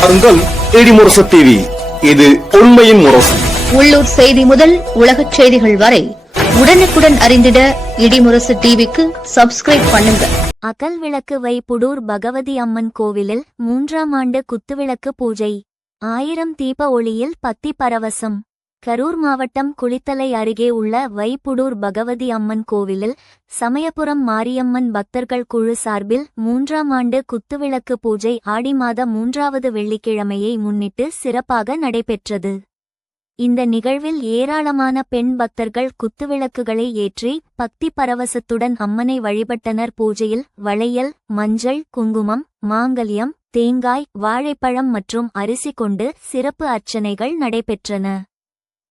பாருங்கள் இடிமுரசு டிவி, இது உண்மையின் முரசு. உள்ளூர் செய்தி முதல் உலகச் செய்திகள் வரை உடனுக்குடன் அறிந்திட இடிமுரசு டிவிக்கு சப்ஸ்கிரைப் பண்ணுங்க. அகல் விளக்கு வைப்புடூர் பகவதி அம்மன் கோவிலில் 3ஆம் ஆண்டு குத்துவிளக்கு பூஜை. 1000 தீப ஒளியில் பத்தி பரவசம். கரூர் மாவட்டம் குளித்தலை அருகே உள்ள வைப்புடூர் பகவதி அம்மன் கோவிலில் சமயபுரம் மாரியம்மன் பக்தர்கள் குழு சார்பில் 3ஆம் ஆண்டு குத்துவிளக்கு பூஜை ஆடி மாத 3வது வெள்ளிக்கிழமையை முன்னிட்டு சிறப்பாக நடைபெற்றது. இந்த நிகழ்வில் ஏராளமான பெண் பக்தர்கள் குத்துவிளக்குகளை ஏற்றி பக்தி பரவசத்துடன் அம்மனை வழிபட்டனர். பூஜையில் வளையல், மஞ்சள், குங்குமம், மாங்கல்யம், தேங்காய், வாழைப்பழம் மற்றும் அரிசி கொண்டு சிறப்பு அர்ச்சனைகள் நடைபெற்றன.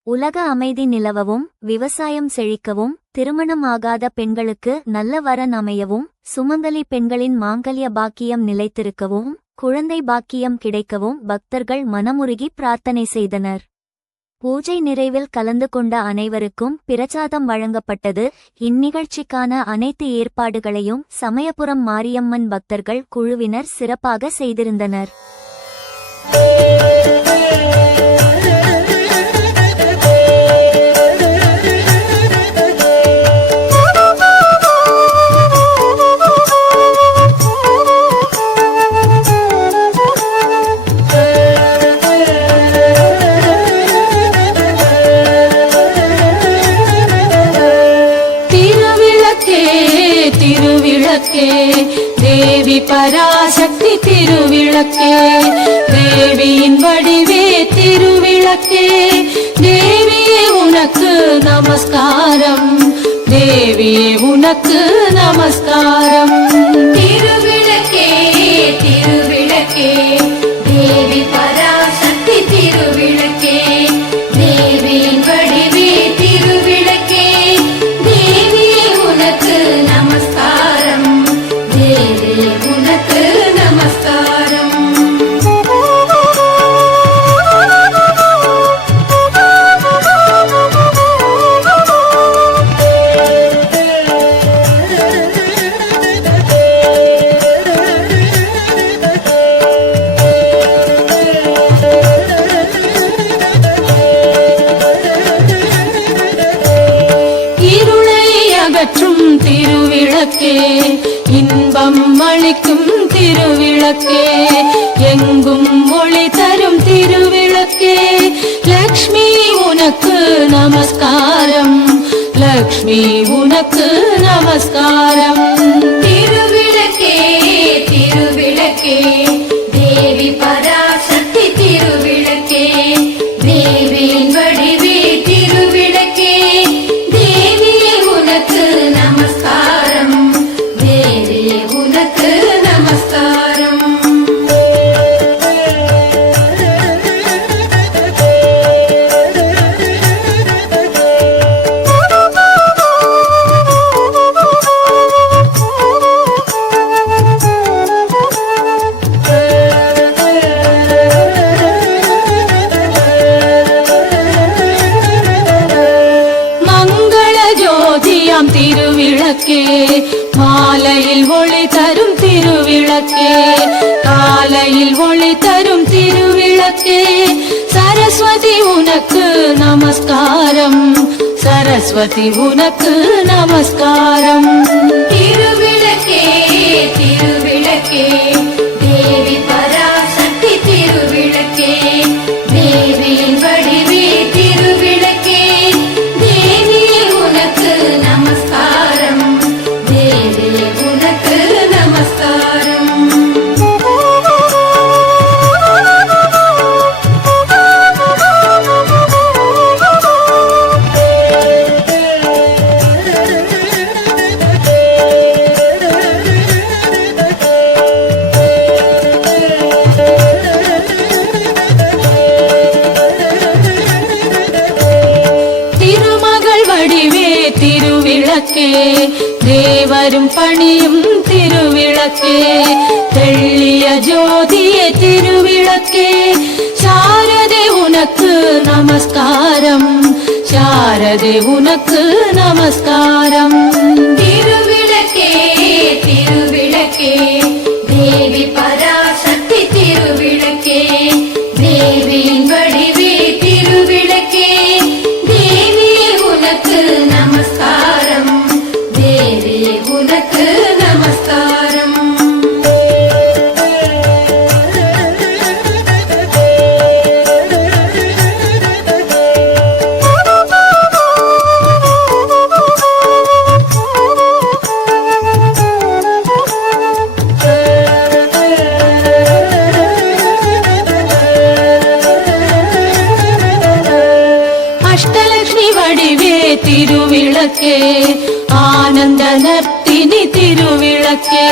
உலக அமைதி நிலவவும், விவசாயம் செழிக்கவும், திருமணம் ஆகாத பெண்களுக்கு நல்ல வரன் அமையவும், சுமங்கலி பெண்களின் மாங்கல்ய பாக்கியம் நிலைத்திருக்கவும், குழந்தை பாக்கியம் கிடைக்கவும் பக்தர்கள் மனமுருகி பிரார்த்தனை செய்தனர். பூஜை நிறைவில் கலந்து கொண்ட அனைவருக்கும் பிரசாதம் வழங்கப்பட்டது. இந்நிகழ்ச்சிக்கான அனைத்து ஏற்பாடுகளையும் சமயபுரம் மாரியம்மன் பக்தர்கள் குழுவினர் சிறப்பாக செய்திருந்தனர். தேவி பராசக்தி திருவிளக்கே, தேவியின் வடிவே திருவிளக்கே, தேவியே உனக்கு நமஸ்காரம், தேவியே உனக்கு நமஸ்காரம். திருவிளக்கே திருவிளக்கே, தேவி பராசக்தி திருவிளக்கே, தேவியின் வடிவே திருவிளக்கே, தேவியே உனக்கு நமஸ்காரம், தேவியே உனக்கு நமஸ்காரம். அகற்றும் திருவிளக்கே, இன்பம் அளிக்கும் திருவிளக்கே, எங்கும் ஒளி தரும் திருவிளக்கே, லக்ஷ்மி உனக்கு நமஸ்காரம், லக்ஷ்மி உனக்கு நமஸ்காரம். திருவிளக்கே திருவிளக்கே, தேவி பராசக்தி திருவிளக்கே, தேவியின் வடிவே திருவிளக்கே, தேவியே உனக்கு நமஸ்காரம், தேவியே உனக்கு நமஸ்காரம். திருவிளக்கே, மாலையில் ஒளி தரும் திருவிளக்கே, காலையில் ஒளி தரும் திருவிளக்கே, சரஸ்வதி உனக்கு நமஸ்காரம், சரஸ்வதி உனக்கு நமஸ்காரம். திருவிளக்கே திருவிளக்கே, தேவி பராசக்தி திருவிளக்கே, தேவியின் வடிவே திருவிளக்கே, தேவியே உனக்கு நமஸ்காரம், தேவியே உனக்கு நமஸ்காரம். திருவிளக்கே, தேவரும் பணியும் திருவிளக்கே, தெள்ளிய ஜோதியே திருவிளக்கே, சாரதே உனக்கு நமஸ்காரம், சாரதே உனக்கு நமஸ்காரம். திருவிளக்கே திருவிளக்கே, தேவி பராசக்தி திருவிளக்கே, ஆனந்த நர்த்தினி திருவிளக்கே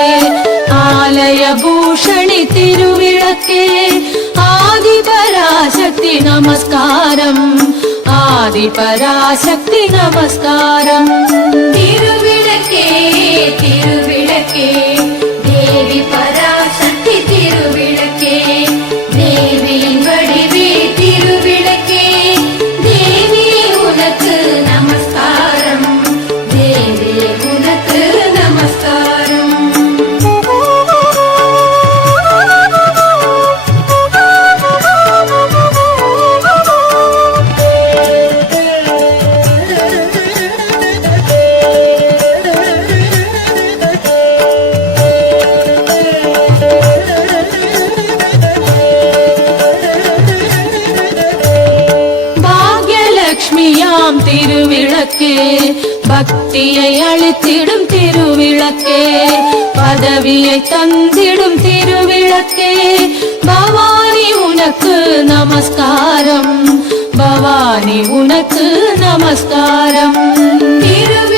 ஆலய பூஷணி திருவிளக்கே ஆதிபராசக்தி நமஸ்காரம் ஆதிபராசக்தி நமஸ்காரம் திருவிளக்கே திருவிளக்கே தேவி பராசக்தி திருவிளக்கே தேவியின் வடிவே திருவிளக்கே தேவி உனக்கு நமஸ்காரம் தேவி உனக்கு நமஸ்காரம் பாக்யலட்சுமியாம் திருவிளக்கே பக்தியை அளித்திடும் திருவிளக்கே பதவியை தந்திடும் திருவிளக்கே பவானி உனக்கு நமஸ்காரம் பவானி உனக்கு நமஸ்காரம் திருவிளக்கே